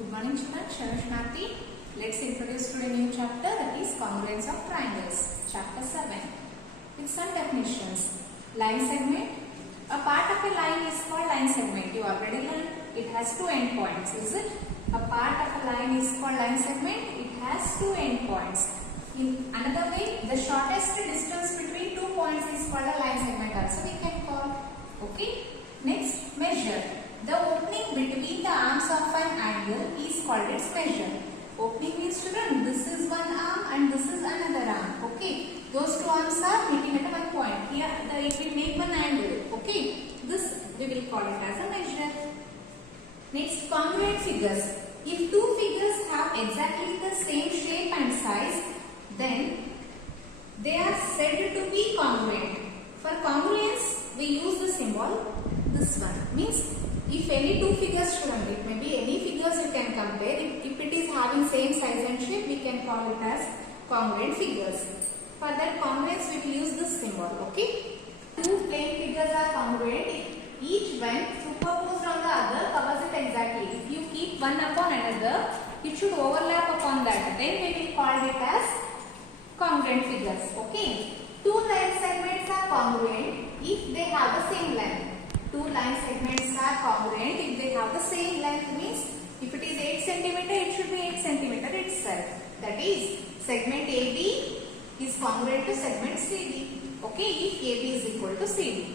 Good morning children, Sharashnathi. Let's introduce to a new chapter, that is congruence of triangles. Chapter 7. With some definitions. Line segment. A part of a line is called line segment. You already learned. It has two endpoints, is it? A part of a line is called line segment. It has two endpoints. In another way, the shortest distance between 2 points is called a line segment also we can call. Okay. Next, measure. The opening between the arms of an angle is called its measure. Opening means children, this is one arm and this is another arm. Okay. Those two arms are meeting at one point. Here it will make one angle. Okay. This we will call it as a measure. Next, congruent figures. If two figures have exactly the same shape and size, then they are said to be congruent. For congruence, we use the symbol, this one. Means, if any two figures, student, it may be any figures you can compare. If it is having same size and shape, we can call it as congruent figures. For that congruence, we will use this symbol. Okay. Two plane figures are congruent if each one superposed on the other covers it exactly. If you keep one upon another, it should overlap upon that. Then we will call it as congruent figures. Okay. Two line segments are congruent if they have the same length. Two line segments are congruent if they have the same length. Means if it is 8 cm, it should be 8 cm itself. That is, segment AB is congruent to segment CD. Okay, if AB is equal to CD.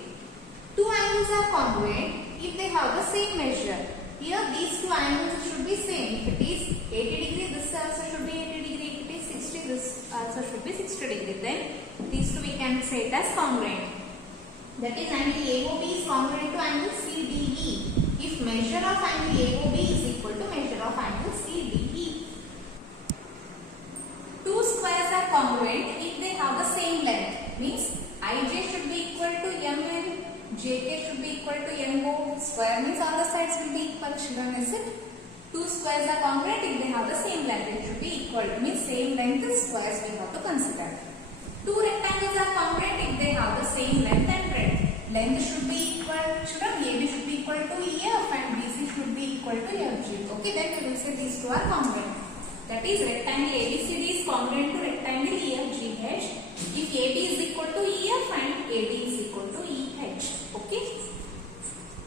Two angles are congruent if they have the same measure. Here these two angles should be same. If it is 80 degree, this also should be 80 degree. If it is 60, this also should be 60 degree. Then these two we can say it as congruent. That is, angle AOB is congruent to angle CDE if measure of angle AOB is equal to measure of angle CDE. Two squares are congruent if they have the same length. Means IJ should be equal to MN, JK should be equal to MO. Square means all the sides will be equal. Children, is it? Two squares are congruent if they have the same length. It should be equal. Means same length squares we have to consider. Two rectangles are congruent if they have the same length and breadth. Length should be equal, children, AB should be equal to EF and BC should be equal to FG. Okay, then we will say these two are congruent. That is, rectangle ABCD is congruent to rectangle EFGH if AB is equal to EF and AD is equal to EH. Okay.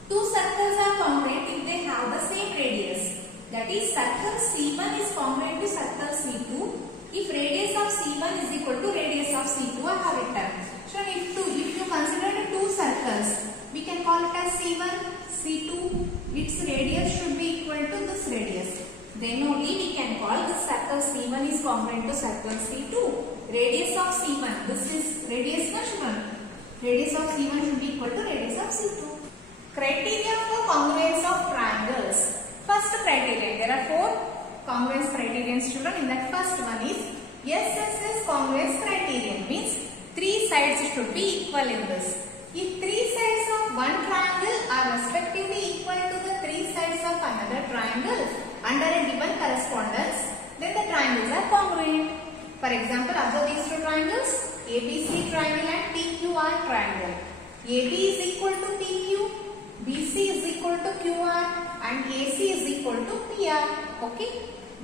Two circles are congruent if they have the same radius. That is, circle C1 is congruent to circle C2 if radius of C1 is equal to radius of C2 I have written. So if you consider two circles, we can call it as C1, C2. Its radius should be equal to this radius. Then only we can call this circle C1 is congruent to circle C2. Radius of C1, this is radius measurement. Radius of C1 should be equal to radius of C2. Criteria for congruence of triangles. First criterion, there are 4 congruence criterions, children. In that first one is SSS congruence criterion, means 3 sides should be equal in this. If 3 sides of one triangle are respectively equal to the 3 sides of another triangle under a given correspondence, then the triangles are congruent. For example, observe these two triangles, ABC triangle and PQR triangle. AB is equal to PQ, BC is equal to QR and AC is equal to PR. Okay,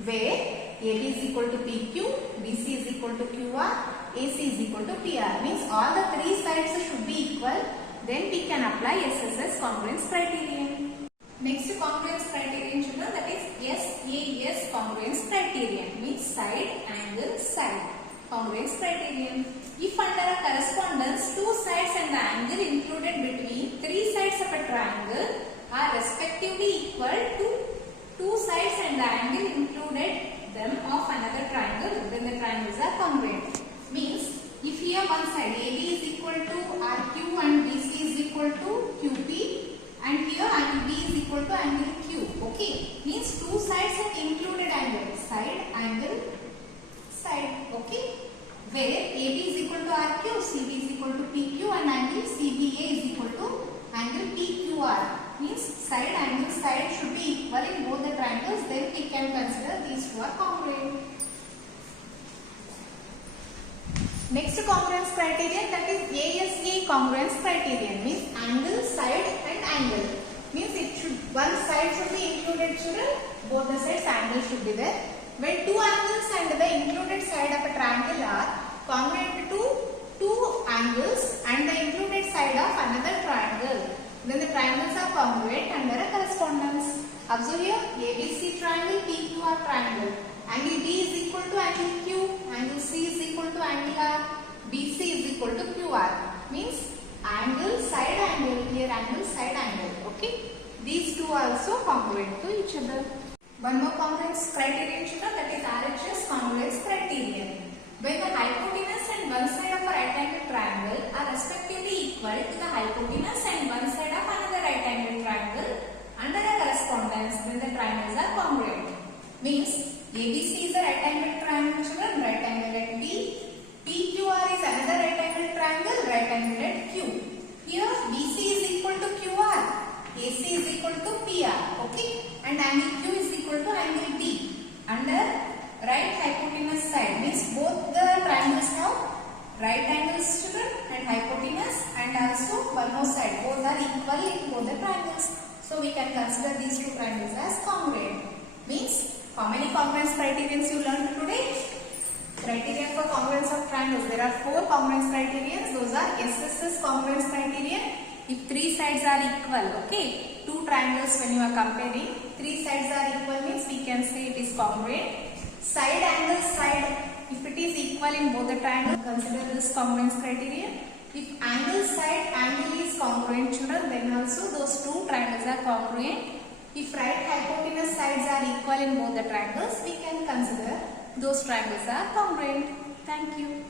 where AB is equal to PQ, BC is equal to QR, AC is equal to PR. Means all the 3 sides should be equal. Then we can apply SSS congruence criterion. Next congruence criterion, children, that is SAS congruence criterion. Means side, angle, side. Congruence criterion. If under a correspondence, 2 sides and the angle included between 3 sides of a triangle are respectively equal to 2 sides and the angle included them of another triangle, then the triangles are congruent. Means, if here one side AB is equal to RQ and BC is equal to QP and here angle B is equal to angle Q. Okay. Means 2 sides have included angle. Side, angle, side. Okay. Where AB is equal to RQ, CB is equal to PQ and angle CBA is equal to angle PQR. Means side, angle, side should be equal in both the triangles. Then we can consider these two are congruent. Next congruence criterion, that is ASA congruence criterion, means angle, side and angle. Means it should, one side should be included children? Both the sides angle should be there. When two angles and the included side of a triangle are congruent to two angles and the included side of another triangle, then the triangles are congruent under a correspondence. Observe here, ABC triangle, PQR triangle. Angle B is equal to angle Q, angle C is equal to angle R, BC is equal to QR. Means angle, side angle, here angle, side angle. Okay. These two are also congruent to each other. One more congruence criterion, children, that is RHS congruence criterion. When the hypotenuse and one side of a right angle triangle are respectively equal to the hypotenuse and one side of another right angle triangle under a correspondence, then the triangles are congruent. Means ABC is a right angle triangle, children, right angle at B. PQR is another right angle triangle, right angle at Q. Here BC is equal to QR, AC is equal to PR, okay, and angle Q is equal to angle D. Under right hypotenuse side means both the triangles have right angles, children, and hypotenuse, and also one more side. Both are equal in both the triangles. So we can consider these two triangles as congruent. Means how many congruence criterions you learned today? Criterion for congruence of triangles. There are 4 congruence criterions. Those are SSS congruence criterion. If 3 sides are equal, okay, 2 triangles when you are comparing, 3 sides are equal means we can say it is congruent. Side angle side, if it is equal in both the triangles, consider this congruence criterion. If angle side angle is congruent, children, then also those 2 triangles are congruent. If right hypotenuse sides are equal in both the triangles, we can consider those triangles are congruent. Thank you.